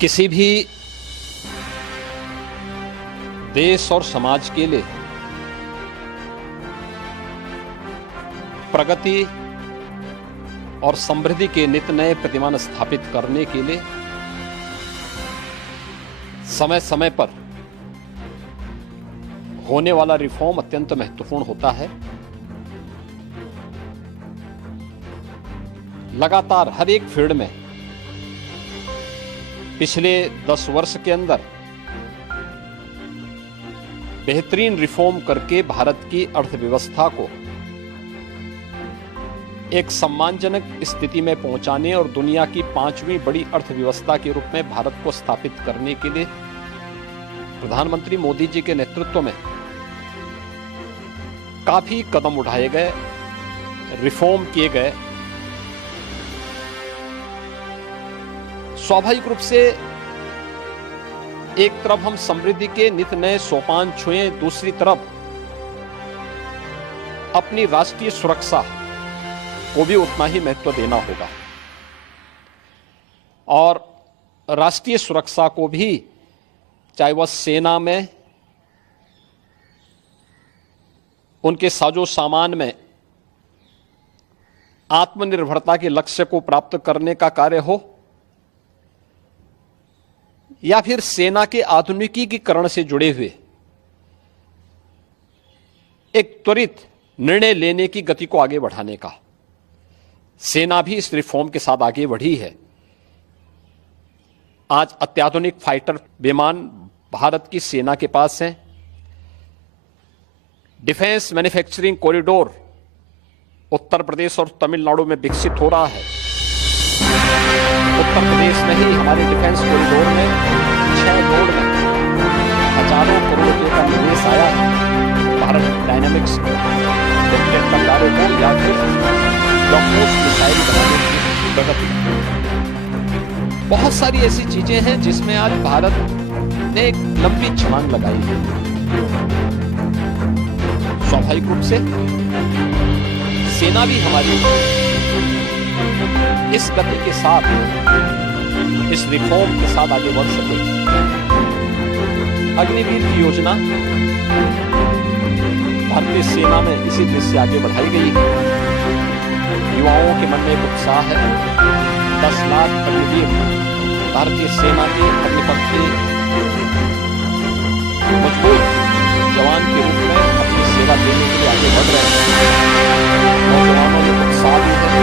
किसी भी देश और समाज के लिए प्रगति और समृद्धि के नित नए प्रतिमान स्थापित करने के लिए समय समय पर होने वाला रिफॉर्म अत्यंत महत्वपूर्ण होता है। लगातार हर एक फील्ड में पिछले 10 वर्ष के अंदर बेहतरीन रिफॉर्म करके भारत की अर्थव्यवस्था को एक सम्मानजनक स्थिति में पहुंचाने और दुनिया की 5वीं बड़ी अर्थव्यवस्था के रूप में भारत को स्थापित करने के लिए प्रधानमंत्री मोदी जी के नेतृत्व में काफी कदम उठाए गए, रिफॉर्म किए गए। स्वाभाविक रूप से एक तरफ हम समृद्धि के नित नए सोपान छुए, दूसरी तरफ अपनी राष्ट्रीय सुरक्षा को भी उतना ही महत्व देना होगा और राष्ट्रीय सुरक्षा को भी, चाहे वह सेना में, उनके साजो सामान में आत्मनिर्भरता के लक्ष्य को प्राप्त करने का कार्य हो या फिर सेना के आधुनिकीकरण से जुड़े हुए एक त्वरित निर्णय लेने की गति को आगे बढ़ाने का। सेना भी इस रिफॉर्म के साथ आगे बढ़ी है। आज अत्याधुनिक फाइटर विमान भारत की सेना के पास हैं। Defence manufacturing corridor Uttar Pradesh और तमिलनाडु में विकसित हो रहा है। उत्तर प्रदेश में ही हमारे डिफेंस कॉरिडोर में 6 रोड में हजारों करोड़ रुपए का निवेश आया है। भारत डायनामिक्स लिमिटेड का कार्य हो या फिर मिसाइल बनाने की प्रगति, बहुत सारी ऐसी चीजें हैं जिसमें आज भारत ने एक लंबी छलांग लगाई है। स्वाभाविक रूप से सेना भी हमारी इस गति के साथ, इस रिफॉर्म के साथ आगे बढ़ सके। अग्निवीर की योजना भारतीय सेना में इसी दृष्टि से आगे बढ़ाई गई है। युवाओं के मन में एक उत्साह है। 10 लाख अग्निवीर भारतीय सेना के अग्निपथ के मजबूत जवान के रूप में अपनी सेवा देने के लिए आगे बढ़ रहे हैं। नौजवानों में उत्साह भी है।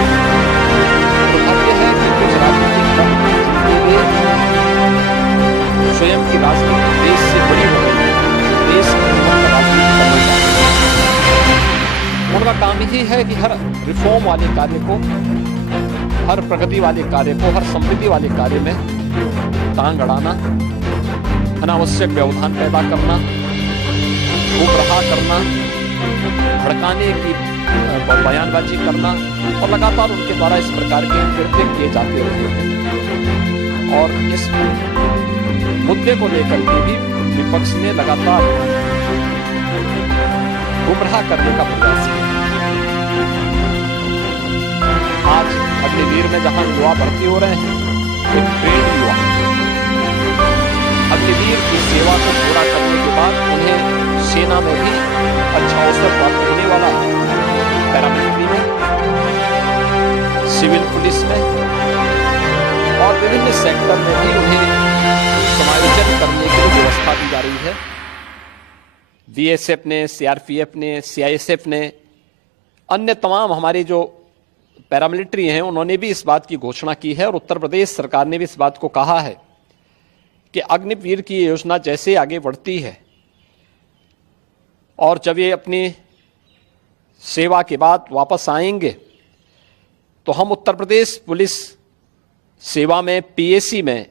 दुर्भाग्य है कि कुछ राजनीतिक दल स्वयं की राजनीति देश से बड़ी हो गई है, देश की राजनीति करना चाहते हैं। उनका काम ही है कि हर रिफॉर्म वाले कार्य को, हर प्रगति वाले कार्य को, हर समृद्धि वाले कार्य में टांग अड़ाना, अनावश्यक व्यवधान पैदा करना, गुमराह करना, भड़काने की बयानबाजी करना और लगातार उनके द्वारा इस प्रकार के कृत्य किए जाते रहे हैं। और इस मुद्दे को लेकर के भी विपक्ष ने लगातार गुमराह करने का प्रयास किया। आज अग्निवीर में जहां युवा भर्ती हो रहे हैं, एक ट्रेंड युवा अग्निवीर की सेवा को पूरा करने के बाद उन्हें सेना में भी अच्छा अवसर प्राप्त होने वाला है। पैरामिलिट्री में, सिविल पुलिस में और विभिन्न सेक्टर में भी उन्हें समायोजन करने की व्यवस्था दी जा रही है। बीएसएफ ने, सीआरपीएफ ने, सीआईएसएफ ने, अन्य तमाम हमारे जो पैरामिलिट्री हैं, उन्होंने भी इस बात की घोषणा की है और उत्तर प्रदेश सरकार ने भी इस बात को कहा है कि अग्निवीर की योजना जैसे आगे बढ़ती है और जब ये अपनी सेवा के बाद वापस आएंगे तो हम उत्तर प्रदेश पुलिस सेवा में, पीएसी में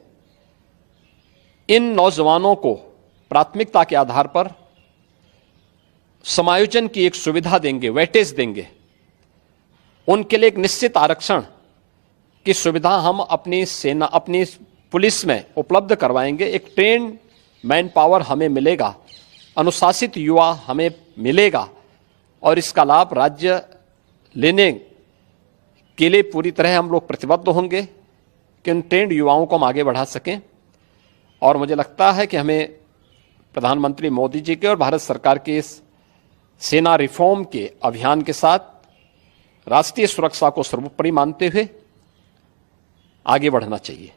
इन नौजवानों को प्राथमिकता के आधार पर समायोजन की एक सुविधा देंगे, वेटेज देंगे। उनके लिए एक निश्चित आरक्षण की सुविधा हम अपनी सेना, अपनी पुलिस में उपलब्ध करवाएंगे। एक ट्रेन मैन पावर हमें मिलेगा, अनुशासित युवा हमें मिलेगा और इसका लाभ राज्य लेने के लिए पूरी तरह हम लोग प्रतिबद्ध होंगे कि उन ट्रेंड युवाओं को हम आगे बढ़ा सकें। और मुझे लगता है कि हमें प्रधानमंत्री मोदी जी के और भारत सरकार के इस सेना रिफॉर्म के अभियान के साथ राष्ट्रीय सुरक्षा को सर्वोपरि मानते हुए आगे बढ़ना चाहिए।